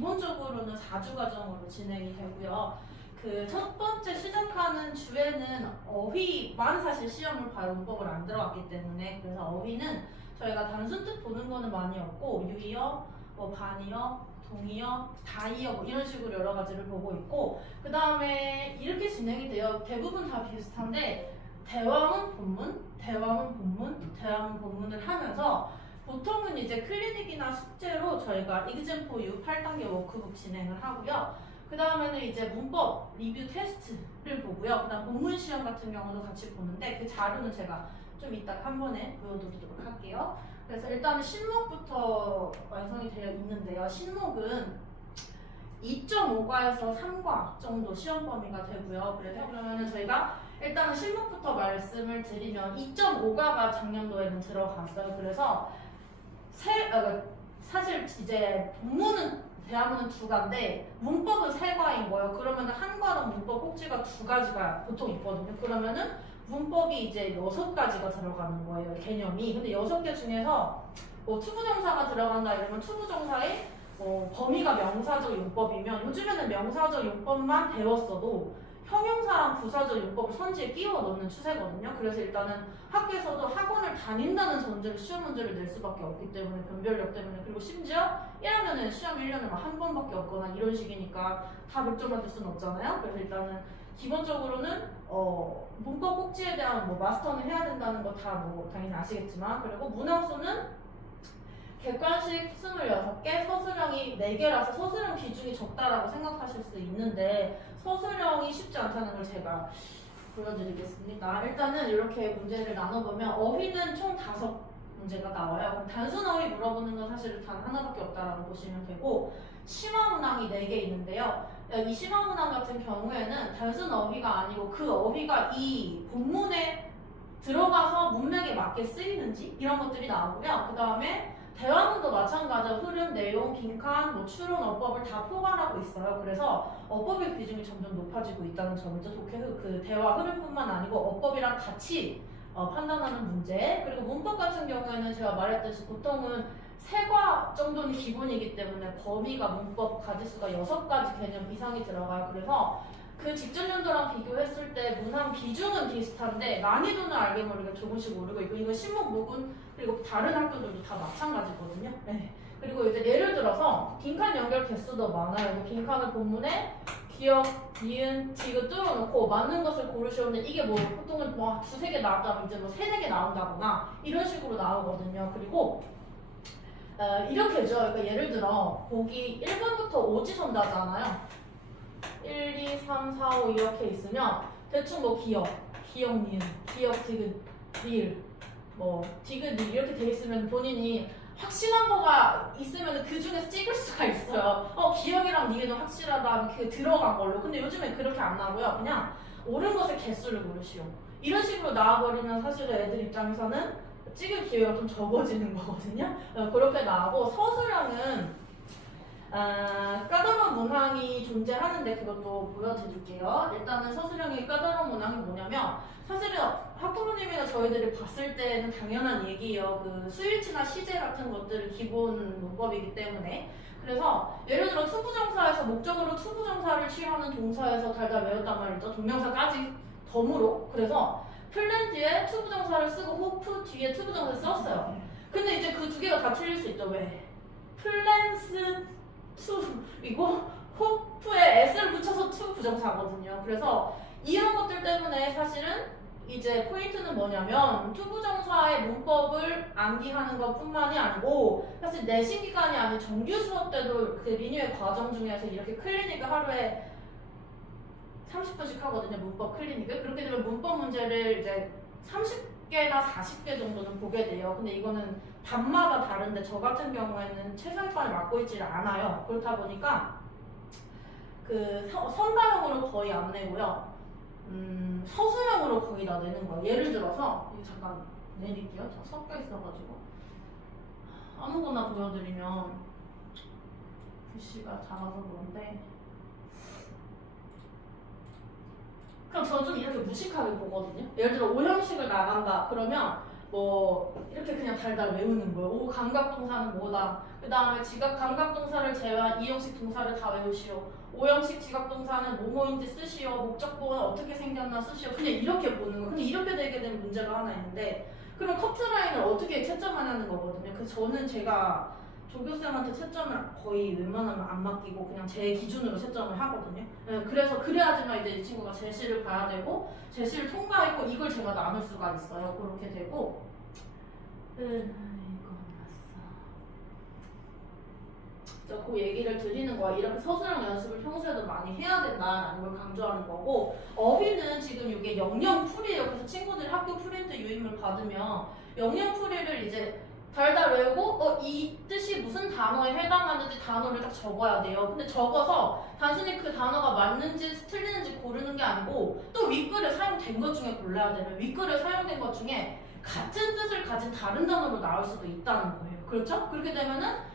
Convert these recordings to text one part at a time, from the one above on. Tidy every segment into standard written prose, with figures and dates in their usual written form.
기본적으로는 4주 과정으로 진행이 되고요. 그 첫 번째 시작하는 주에는 어휘만 사실 시험을 봐요. 문법을 안 들어갔기 때문에. 그래서 어휘는 저희가 단순 뜻 보는 거는 많이 없고 유의어, 뭐 반의어, 동의어, 다의어 뭐 이런 식으로 여러 가지를 보고 있고 그 다음에 이렇게 진행이 돼요. 대부분 다 비슷한데 대화문 본문, 대화문 본문, 대화문 본문을 하면서 보통은 이제 클리닉이나 숙제로 저희가 exam4u 8단계 워크북 진행을 하고요. 그 다음에는 이제 문법 리뷰 테스트를 보고요. 그 다음 본문 시험 같은 경우도 같이 보는데 그 자료는 제가 좀 이따가 한 번에 보여드리도록 할게요. 그래서 일단은 신목부터 완성이 되어 있는데요. 신목은 2.5과에서 3과 정도 시험 범위가 되고요. 그래서 그러면은 저희가 일단은 신목부터 말씀을 드리면 2.5과가 작년도에는 들어갔어요. 그래서 사실 이제 본문은 대화문은 2과인데 문법은 3과인 거예요. 그러면은 한 과는 문법 꼭지가 2가지가 보통 있거든요. 그러면은 문법이 이제 6가지가 들어가는 거예요. 개념이. 근데 6개 중에서 뭐 투부정사가 들어간다 이러면 투부정사의 범위가 명사적 용법이면 요즘에는 명사적 용법만 배웠어도 형용사랑 부사적 용법을 선지에 끼워 넣는 추세거든요. 그래서 일단은 학교에서도 학원을 다닌다는 전제로 시험 문제를 낼 수밖에 없기 때문에 변별력 때문에 그리고 심지어 1학년에는 시험 1년에 막 한 번밖에 없거나 이런 식이니까 다 100점 받을 수는 없잖아요. 그래서 일단은 기본적으로는 문법 꼭지에 대한 뭐 마스터는 해야 된다는 거 다 뭐 당연히 아시겠지만 그리고 문항수는 객관식 26개, 서술형이 4개라서 서술형 비중이 적다라고 생각하실 수 있는데 서술형이 쉽지 않다는 걸 제가 보여드리겠습니다. 일단은 이렇게 문제를 나눠보면 어휘는 총 5문제가 나와요. 그럼 단순 어휘 물어보는 건 사실 단 하나밖에 없다라고 보시면 되고 심화 문항이 4개 있는데요. 이 심화 문항 같은 경우에는 단순 어휘가 아니고 그 어휘가 이 본문에 들어가서 문맥에 맞게 쓰이는지 이런 것들이 나오고요. 그 다음에 대화문도 마찬가지로 흐름, 내용, 빈칸, 뭐 추론, 어법을 다 포괄하고 있어요. 그래서 어법의 비중이 점점 높아지고 있다는 점이죠. 그 대화 흐름뿐만 아니고 어법이랑 같이 판단하는 문제. 그리고 문법 같은 경우에는 제가 말했듯이 보통은 3과 정도는 기본이기 때문에 범위가 문법 가지수가 6가지 개념 이상이 들어가요. 그래서 그 직전 연도랑 비교했을 때 문항 비중은 비슷한데 난이도는 알게 모르게 조금씩 오르고 있고 이거 신목 목은 그리고 다른 학교들도 다 마찬가지거든요. 네. 그리고 이제 예를 들어서 빈칸 연결 개수도 많아요. 빈칸을 본문에 기억, 니은, 디귿 뚫어놓고 맞는 것을 고르시는데 이게 뭐 보통은 뭐 2-3개 나왔다면 이제 뭐 3-4개 나온다거나 이런 식으로 나오거든요. 그리고 이렇게죠. 그러니까 예를 들어 보기 1번부터 오지선다잖아요. 1, 2, 3, 4, 5 이렇게 있으면 대충 뭐 기억, 니은, 기억, 디귿, 리을, 뭐 디귿, 리을 이렇게 돼 있으면 본인이 확실한 거가 있으면 그 중에서 찍을 수가 있어요. 기억이랑 니은은 확실하다 그 들어간 걸로. 근데 요즘엔 그렇게 안 나고요. 그냥 옳은 것의 개수를 고르시오. 이런 식으로 나와버리면 사실은 애들 입장에서는 찍을 기회가 좀 적어지는 거거든요. 그렇게 나오고 서술형은 까다로운 문항이 존재하는데 그것도 보여드릴게요. 일단은 서술형의 까다로운 문항이 뭐냐면 사실은 학부모님이나 저희들이 봤을 때는 당연한 얘기예요. 그 수일치나 시제 같은 것들은 기본 문법이기 때문에 그래서 예를 들어 투부정사에서 목적으로 투부정사를 취하는 동사에서 달달 외웠단 말이죠. 동명사까지 덤으로. 그래서 플랜 뒤에 투부정사를 쓰고 호프 뒤에 투부정사를 썼어요. 근데 이제 그 2개가 다 틀릴 수 있죠. 왜? 플랜스 투이고 호프에 s를 붙여서 투 부정사거든요. 그래서 이런 것들 때문에 사실은 이제 포인트는 뭐냐면 투부정사의 문법을 암기하는 것 뿐만이 아니고 사실 내신 기간이 아닌 정규 수업 때도 그 리뉴얼 과정 중에서 이렇게 클리닉을 하루에 30분씩 하거든요. 문법 클리닉을. 그렇게 되면 문법 문제를 이제 30개나 40개 정도는 보게 돼요. 근데 이거는 단마다 다른데 저 같은 경우에는 최상위권을 맡고 있지를 않아요. 그렇다 보니까 그 선가형으로 거의 안 내고요. 서술형으로 거의 다 내는 거예요. 예를 들어서 이거 잠깐 내릴게요. 다 섞여 있어가지고 아무거나 보여드리면 글씨가 작아서 그런데 그럼 저는 좀 이렇게 무식하게 보거든요. 예를 들어 5형식을 나간다 그러면 뭐 이렇게 그냥 달달 외우는 거예요. 오 감각동사는 뭐다. 그 다음에 지각 감각동사를 제외한 이형식 동사를 다 외우시오. 오형식 지각동사는 뭐뭐인지 쓰시오. 목적보호는 어떻게 생겼나 쓰시오. 그냥 이렇게 보는 거. 근데 이렇게 되게 되면 문제가 하나 있는데 그럼 커트라인을 어떻게 채점하냐는 거거든요. 그래서 저는 제가 조교쌤한테 채점을 거의 웬만하면 안 맡기고 그냥 제 기준으로 채점을 하거든요. 그래서 그래야지만 이제 이 친구가 제시를 봐야 되고 제시를 통과했고 이걸 제가 나눌 수가 있어요. 그렇게 되고 그 얘기를 드리는 거야. 이렇게 서술형 연습을 평소에도 많이 해야 된다라는 걸 강조하는 거고 어휘는 지금 이게 영영풀이에요. 그래서 친구들이 학교 프린트 유인물 받으면 영영풀이를 이제 달달 외우고 이 뜻이 무슨 단어에 해당하는지 단어를 딱 적어야 돼요. 근데 적어서 단순히 그 단어가 맞는지 틀리는지 고르는 게 아니고 또 윗글에 사용된 것 중에 골라야 되면 윗글에 사용된 것 중에 같은 뜻을 가진 다른 단어로 나올 수도 있다는 거예요. 그렇죠? 그렇게 되면은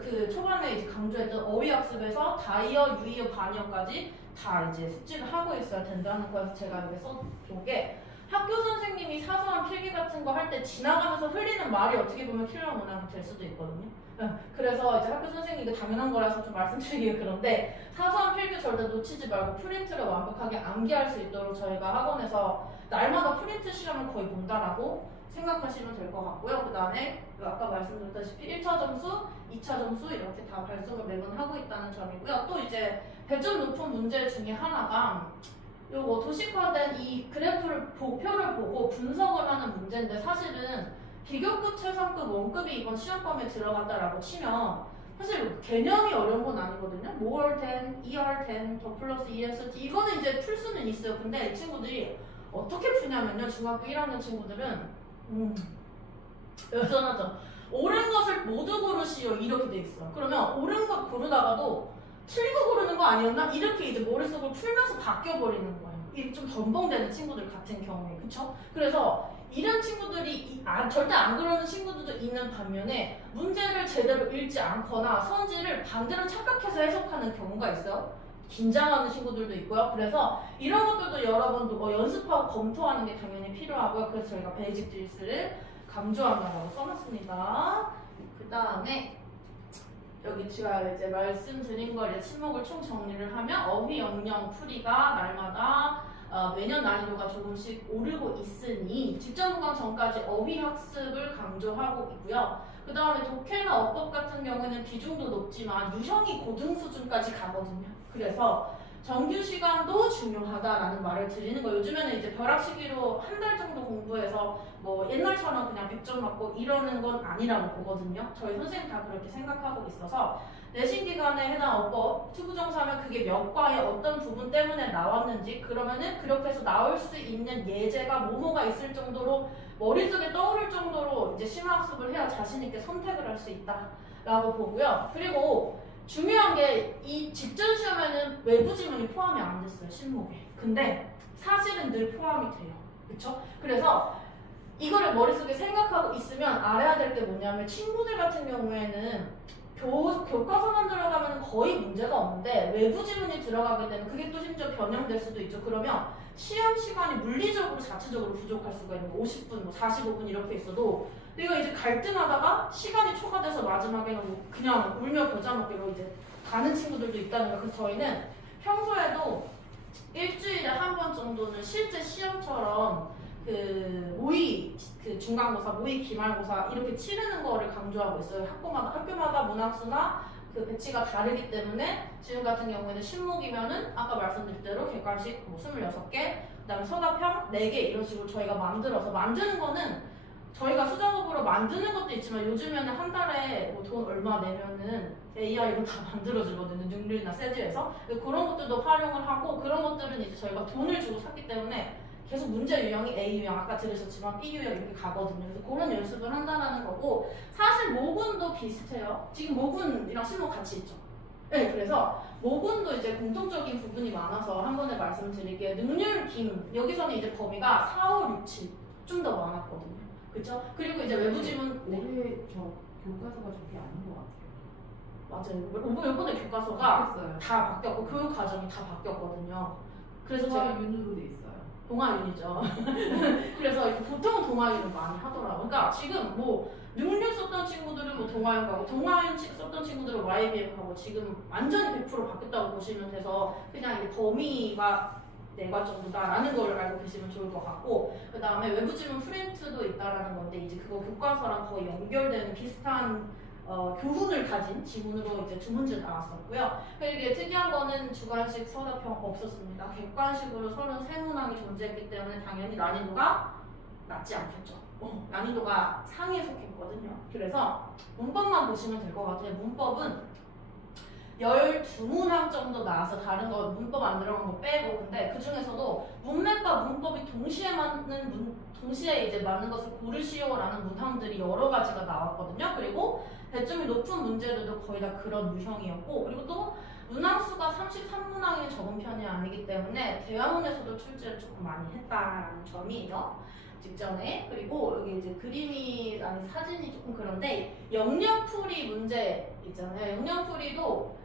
그 초반에 이제 강조했던 어휘학습에서 다이어, 유의어, 반의어까지 다 이제 숙지를 하고 있어야 된다는 거여서 제가 여기 써놓은 게 학교 선생님이 사소한 필기 같은 거 할 때 지나가면서 흘리는 말이 어떻게 보면 킬러 문항이 될 수도 있거든요. 그래서 이제 학교 선생님이 이게 당연한 거라서 좀 말씀드리기 그런데 사소한 필기 절대 놓치지 말고 프린트를 완벽하게 암기할 수 있도록 저희가 학원에서 날마다 프린트 시험을 거의 본다라고 생각하시면 될 것 같고요. 그 다음에 아까 말씀드렸다시피 1차 점수, 2차 점수 이렇게 다 발송을 매번 하고 있다는 점이고요. 또 이제 배점 높은 문제 중에 하나가 요거 도식화된 이 그래프를 표를 보고 분석을 하는 문제인데 사실은 비교급, 최상급, 원급이 이번 시험범위에 들어갔다라고 치면 사실 개념이 어려운 건 아니거든요. more than, er than, 더 플러스 es 이거는 이제 풀 수는 있어요. 근데 이 친구들이 어떻게 푸냐면요. 중학교 1학년 친구들은 여전하죠. 옳은 것을 모두 고르시오 이렇게 돼 있어요. 그러면 옳은 것 고르다가도 틀린 거 고르는 거 아니었나? 이렇게 이제 머릿속을 풀면서 바뀌어버리는 거예요. 이게 좀 덤벙대는 친구들 같은 경우에 그쵸? 그래서 이런 친구들이 절대 안 그러는 친구들도 있는 반면에 문제를 제대로 읽지 않거나 선지를 반대로 착각해서 해석하는 경우가 있어요. 긴장하는 친구들도 있고요. 그래서 이런 것들도 여러분도 연습하고 검토하는 게 당연히 필요하고요. 그래서 저희가 베이직 딜스를 강조한다고 써놨습니다. 그 다음에 여기 제가 이제 말씀드린 걸 이제 침목을 총 정리를 하면 어휘 영영 풀이가 날마다 매년 난이도가 조금씩 오르고 있으니 직전문강 전까지 어휘 학습을 강조하고 있고요. 그 다음에 독해나 어법 같은 경우에는 비중도 높지만 유형이 고등 수준까지 가거든요. 그래서 정규 시간도 중요하다라는 말을 드리는 거예요. 요즘에는 이제 벼락 시기로 한 달 정도 공부해서 뭐 옛날처럼 그냥 100점 맞고 이러는 건 아니라고 보거든요. 저희 선생님 다 그렇게 생각하고 있어서 내신 기간에 해당 어법 투부정사면 그게 몇 과의 어떤 부분 때문에 나왔는지 그러면은 그렇게 해서 나올 수 있는 예제가 뭐뭐가 있을 정도로 머릿속에 떠오를 정도로 이제 심화학습을 해야 자신 있게 선택을 할 수 있다라고 보고요. 그리고 중요한 게 이 직전 시험에는 외부 지문이 포함이 안 됐어요. 실목에. 근데 사실은 늘 포함이 돼요. 그쵸? 그래서 이거를 머릿속에 생각하고 있으면 알아야 될 게 뭐냐면 친구들 같은 경우에는 교과서만 들어가면 거의 문제가 없는데 외부 지문이 들어가게 되면 그게 또 심지어 변형될 수도 있죠. 그러면 시험 시간이 물리적으로 자체적으로 부족할 수가 있는 거 50분, 뭐 45분 이렇게 있어도 내가 이제 갈등하다가 시간이 초과돼서 마지막에는 뭐 그냥 울며 겨자 먹기로 이제 가는 친구들도 있다는 거예요. 그래서 저희는 평소에도 일주일에 한 번 정도는 실제 시험처럼 그 모의, 그 중간고사, 모의 기말고사 이렇게 치르는 거를 강조하고 있어요. 학교마다 문항수나 그 배치가 다르기 때문에 지금 같은 경우에는 신목이면은 아까 말씀드린 대로 객관식 뭐 26개, 그다음에 서답형 4개 이런 식으로 저희가 만들어서 만드는 거는 저희가 수작업으로 만드는 것도 있지만 요즘에는 한 달에 뭐 돈 얼마 내면은 AI로 다 만들어주거든요. 능률이나 세즈에서 그런 것들도 활용을 하고 그런 것들은 이제 저희가 돈을 주고 샀기 때문에 계속 문제 유형이 A 유형 아까 들으셨지만 B 유형 이렇게 가거든요. 그래서 그런 연습을 한다는 거고 사실 모군도 비슷해요. 지금 모군이랑 실무 같이 있죠. 네, 그래서 모군도 이제 공통적인 부분이 많아서 한 번에 말씀드릴게요. 능률 김 여기서는 이제 범위가 4, 5, 6, 7 좀 더 많았거든요. 그렇죠? 그리고 이제 외부 지문 올해 저 교과서가 저게 아닌 것 같아요. 맞아요. 이번에 교과서가 바뀌었어요. 다 바뀌었고 교육 과정이 다 바뀌었거든요. 그래서 제가 윤으로 돼 있어요. 동아윤이죠. 그래서 이렇게 보통은 동아윤을 많이 하더라고요. 그러니까 지금 뭐 능률 썼던 친구들은 뭐 동아윤 가고 동아윤 썼던 친구들은 YBM 가고 지금 완전히 100% 바뀌었다고 보시면 돼서 그냥 이게 범위가 4가 정도다라는 걸 알고 계시면 좋을 것 같고, 그 다음에 외부 지문 프린트도 있다라는 건데 이제 그거 교과서랑 거의 연결되는 비슷한 교훈을 가진 지문으로 이제 두 문제 나왔었고요. 그리고 이게 특이한 거는 주관식 서답형 없었습니다. 객관식으로 33문항이 존재했기 때문에 당연히 난이도가 낮지 않겠죠. 난이도가 상위에 속했거든요. 그래서 문법만 보시면 될 것 같아요. 문법은 12문항 정도 나와서 다른 거 문법 안 들어간 거 빼고, 근데 그 중에서도 문맥과 문법이 동시에 이제 맞는 것을 고르시오라는 문항들이 여러 가지가 나왔거든요. 그리고 배점이 높은 문제들도 거의 다 그런 유형이었고, 그리고 또 문항 수가 33문항이 적은 편이 아니기 때문에 대화문에서도 출제를 조금 많이 했다라는 점이에요. 직전에. 그리고 여기 이제 그림이 아니 사진이 조금 그런데 영역풀이 문제 있잖아요. 영역풀이도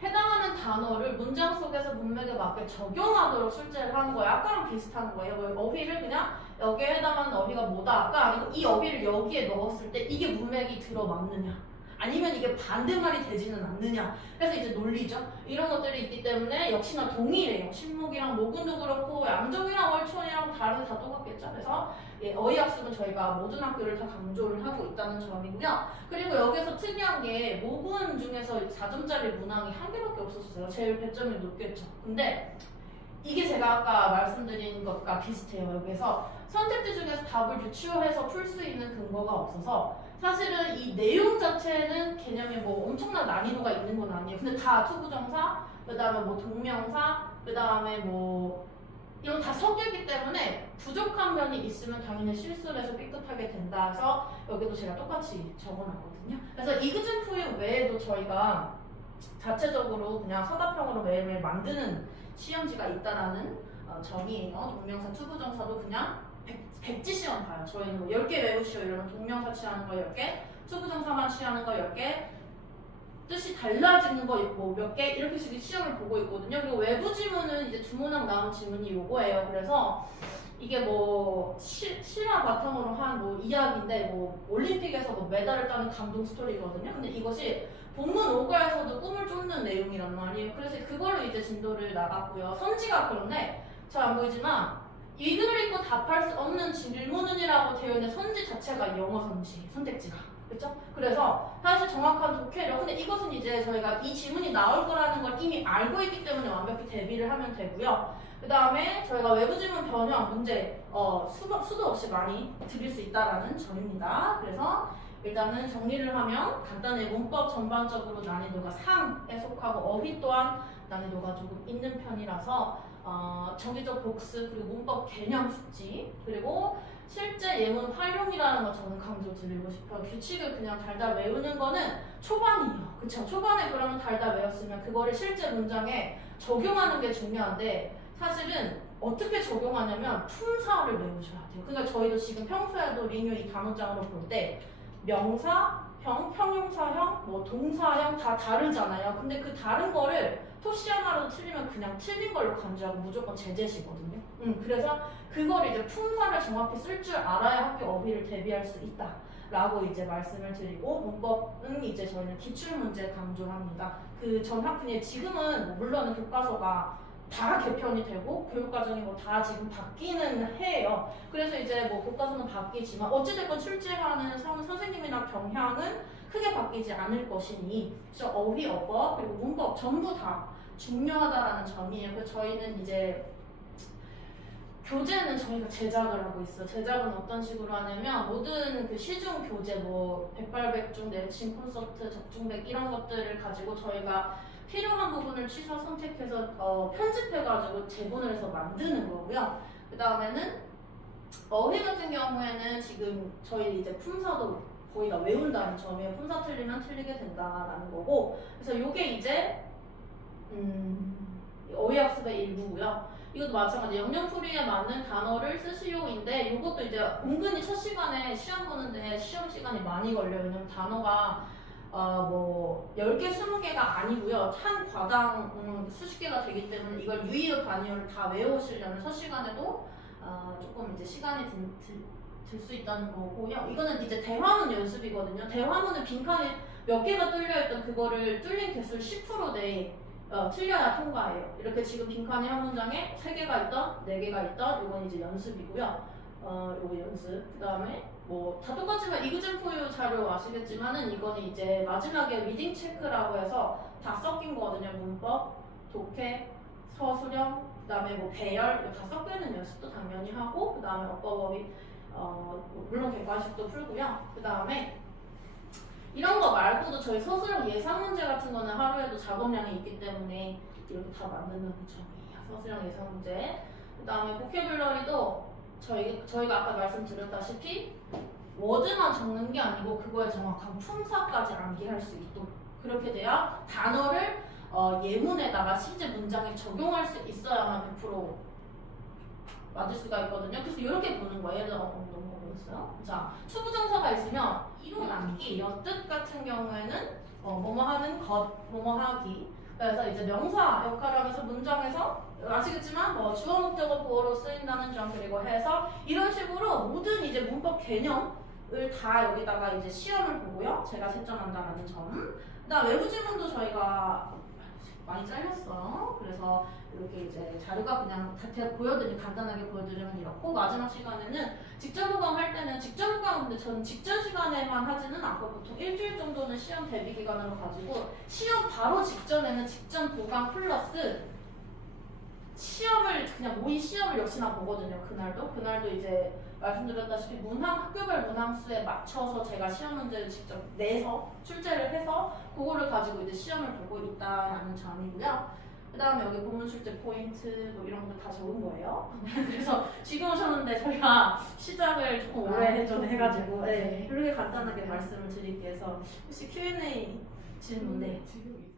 해당하는 단어를 문장 속에서 문맥에 맞게 적용하도록 출제를 하는 거예요. 아까랑 비슷한 거예요. 뭐 어휘를 그냥 여기에 해당하는 어휘가 뭐다가 아니고 이 어휘를 여기에 넣었을 때 이게 문맥이 들어맞느냐, 아니면 이게 반대말이 되지는 않느냐. 그래서 이제 논리죠. 이런 것들이 있기 때문에 역시나 동일해요. 신목이랑 모근도 그렇고 양정이랑 월촌이랑 다른 다 똑같겠죠. 그래서 어휘학습은 저희가 모든 학교를 다 강조를 하고 있다는 점이고요. 그리고 여기서 특이한 게 모근 중에서 4점짜리 문항이 한 개밖에 없었어요. 제일 배점이 높겠죠. 근데 이게 제가 아까 말씀드린 것과 비슷해요. 여기서 선택지 중에서 답을 유추해서 풀 수 있는 근거가 없어서 사실은 이 내용 자체는 개념이 뭐 엄청난 난이도가 있는 건 아니에요. 근데 다 투부정사, 그 다음에 뭐 동명사, 그 다음에 뭐 이런 다 섞이기 때문에 부족한 면이 있으면 당연히 실수를 해서 삐끗하게 된다 해서 여기도 제가 똑같이 적어놨거든요. 그래서 이그젠프유 외에도 저희가 자체적으로 그냥 서답형으로 매일매일 만드는 시험지가 있다라는 점이에요. 동명사 투부정사도 그냥 백지 시험 봐요. 저희는 뭐 10개 외우시오 이러면 동명사 취하는 거 10개, 투부정사만 취하는 거 10개, 뜻이 달라지는 거 뭐 몇 개 이렇게 식의 시험을 보고 있거든요. 그리고 외부 지문은 이제 두 문항 나온 지문이 요거예요. 그래서 이게 뭐 실화 바탕으로 한 뭐 이야기인데 뭐 올림픽에서 뭐 메달을 따는 감동 스토리거든요. 근데 이것이 본문 5과에서도 꿈을 쫓는 내용이란 말이에요. 그래서 그걸로 이제 진도를 나갔고요. 선지가 그런데 잘 안 보이지만 이글을 읽고 답할 수 없는 질문은이라고 되어 있는 선지 자체가 영어 선지 선택지가. 그렇죠? 그래서 사실 정확한 독해력, 근데 이것은 이제 저희가 이 지문이 나올 거라는 걸 이미 알고 있기 때문에 완벽히 대비를 하면 되고요. 그 다음에 저희가 외부 지문 변형 문제 수도 없이 많이 드릴 수 있다라는 점입니다. 그래서 일단은 정리를 하면 간단히 문법 전반적으로 난이도가 상에 속하고 어휘 또한 난이도가 조금 있는 편이라서 정기적 복습 그리고 문법 개념 숙지 그리고 실제 예문 활용이라는 거 저는 강조 드리고 싶어요. 규칙을 그냥 달달 외우는 거는 초반이에요. 그쵸? 초반에 그러면 달달 외웠으면 그거를 실제 문장에 적용하는 게 중요한데 사실은 어떻게 적용하냐면 품사를 외우셔야 돼요. 그러니까 저희도 지금 평소에도 링유 이 단어장으로 볼 때 명사형, 형용사형, 뭐 동사형 다 다르잖아요. 근데 그 다른 거를 토시 하나로 틀리면 그냥 틀린 걸로 간주하고 무조건 제재시거든요. 그래서 그걸 이제 품사를 정확히 쓸 줄 알아야 학교 어휘를 대비할 수 있다. 라고 이제 말씀을 드리고 문법은 이제 저희는 기출문제 강조를 합니다. 그 전 학년에 지금은 뭐 물론 교과서가 다 개편이 되고 교육과정이 뭐 다 지금 바뀌는 해예요. 그래서 이제 뭐 교과서는 바뀌지만 어찌됐건 출제하는 선생님이나 경향은 크게 바뀌지 않을 것이니 그래서 어휘, 어법 그리고 문법 전부 다 중요하다라는 점이에요. 그래서 저희는 이제 교재는 저희가 제작을 하고 있어요. 제작은 어떤 식으로 하냐면 모든 그 시중 교재 뭐 백발백중, 내친 콘서트, 적중백 이런 것들을 가지고 저희가 필요한 부분을 취사 선택해서 편집해가지고 제본을 해서 만드는 거고요. 그 다음에는 어휘 같은 경우에는 지금 저희 이제 품사도 거의 다 외운다는 점이에요. 품사 틀리면 틀리게 된다라는 거고. 그래서 이게 이제 어휘학습의 일부고요. 이것도 마찬가지 영역풀이에 맞는 단어를 쓰시오인데 이것도 이제 은근히 첫 시간에 시험 보는데 시험 시간이 많이 걸려요. 왜냐면 단어가 뭐 10개, 20개가 아니고요. 한 과당 수십 개가 되기 때문에 이걸 유의어 반의어를 다 외우시려면 첫 시간에도 조금 이제 시간이 들 수 있다는 거고요. 이거는 이제 대화문 연습이거든요. 대화문은 빈칸이 몇 개가 뚫려있던 그거를 뚫린 개수를 10% 내에 틀려야 통과해요. 이렇게 지금 빈칸이 한 문장에 3개가 있던, 4개가 있던, 이건 이제 연습이고요. 요거 연습. 그 다음에 뭐 다 똑같지만 이그젠포유 자료 아시겠지만은 이거는 이제 마지막에 리딩 체크라고 해서 다 섞인 거거든요. 문법, 독해, 서술형, 그 다음에 뭐 배열, 이거 다 섞여 있는 연습도 당연히 하고, 그 다음에 어법이 물론 객관식도 풀고요. 그 다음에 이런 거 말고도 저희 서술형 예상 문제 같은 거는 하루에도 작업량이 있기 때문에 이렇게 다 만드는 점이에요. 서술형 예상 문제. 그 다음에 보캐뷸러리도 저희가 아까 말씀드렸다시피 워드만 적는 게 아니고 그거에 정확한 품사까지 암기할 수 있도록 그렇게 돼야 단어를 예문에다가 실제 문장에 적용할 수 있어야만 100% 맞을 수가 있거든요. 그래서 이렇게 보는 거예요. 예를 들어 너무 어려웠어요. 자, 투부정사가 있으면 이론 암기, 엿뜻 같은 경우에는 뭐뭐 하는 것, 뭐뭐 하기. 그래서 이제 명사 역할을 하면서 문장에서 아시겠지만 뭐 주어 목적어 보어로 쓰인다는 점 그리고 해서 이런 식으로 모든 이제 문법 개념을 다 여기다가 이제 시험을 보고요. 제가 채점한다는 점. 그다음 외부 지문도 저희가 많이 잘렸어요. 그래서 이렇게 이제 자료가 그냥 다 간단하게 보여드리면 이렇고 마지막 시간에는 직전 보강 할 때는 직전 보강 근데 저는 직전 시간에만 하지는 않고 보통 일주일 정도는 시험 대비 기간으로 가지고 시험 바로 직전에는 직전 보강 플러스 시험을 그냥 모의 시험을 역시나 보거든요. 그날도 이제 말씀드렸다시피 학교별 문항수에 맞춰서 제가 시험 문제를 직접 내서 출제를 해서 그거를 가지고 이제 시험을 보고 있다는 점이고요. 그 다음에 여기 본문 출제 포인트 뭐 이런 거 다 적은 거예요. 그래서 지금 오셨는데 저희가 시작을 조금 오래 전에 해가지고 네, 이렇게 간단하게 말씀을 드릴게요. 그래서 혹시 Q&A 질문 네. 지금